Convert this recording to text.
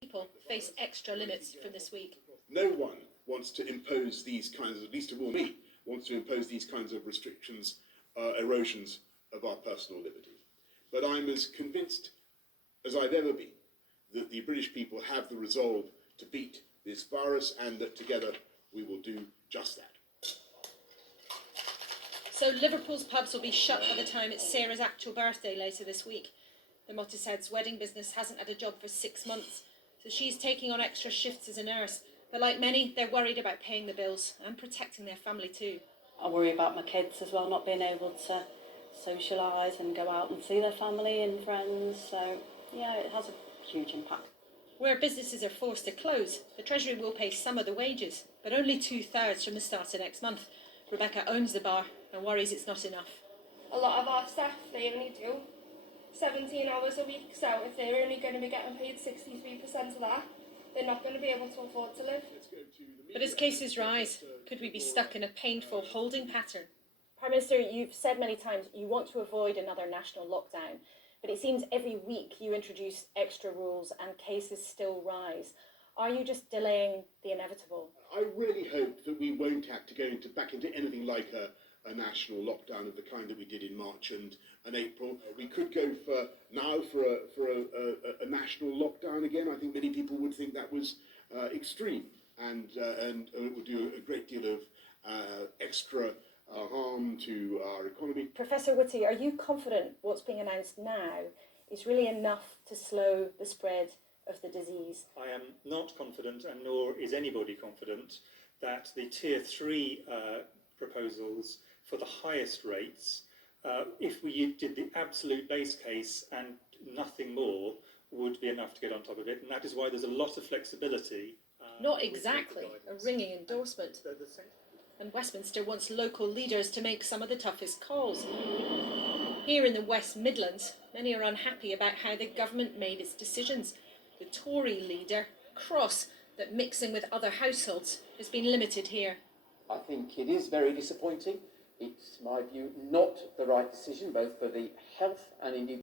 People face extra limits from this week. No one wants to impose these kinds of, least of all me, wants to impose these kinds of restrictions, erosions of our personal liberty. But I'm as convinced as I've ever been that the British people have the resolve to beat this virus and that together we will do just that. So Liverpool's pubs will be shut by the time it's Sarah's actual birthday later this week. The Mottishead's wedding business hasn't had a job for 6 months, so she's taking on extra shifts as a nurse. But like many, they're worried about paying the bills and protecting their family too. I worry about my kids as well, not being able to socialise and go out and see their family and friends. So, yeah, it has a huge impact. Where businesses are forced to close, the Treasury will pay some of the wages, but only 2/3 from the start of next month. Rebecca owns the bar and worries it's not enough. A lot of our staff, they only do 17 hours a week, so if they're only going to be getting paid 63% of that, they're not going to be able to afford to live. But as cases rise, could we be stuck in a painful holding pattern? Prime Minister, you've said many times you want to avoid another national lockdown, but it seems every week you introduce extra rules and cases still rise. Are you just delaying the inevitable? I really hope that we won't have to go back into anything like a national lockdown of the kind that we did in March and April. We could go for a national lockdown again. I think many people would think that was extreme and it would do a great deal of extra harm to our economy. Professor Whitty, are you confident what's being announced now is really enough to slow the spread of the disease? I am not confident, and nor is anybody confident, that the Tier 3 proposals for the highest rates, if we did the absolute base case and nothing more, would be enough to get on top of it. And that is why there's a lot of flexibility. Not exactly a ringing endorsement. And Westminster wants local leaders to make some of the toughest calls. Here in the West Midlands, many are unhappy about how the government made its decisions. The Tory leader, cross that mixing with other households has been limited here. I think it is very disappointing. It's, in my view, not the right decision, both for the health and indeed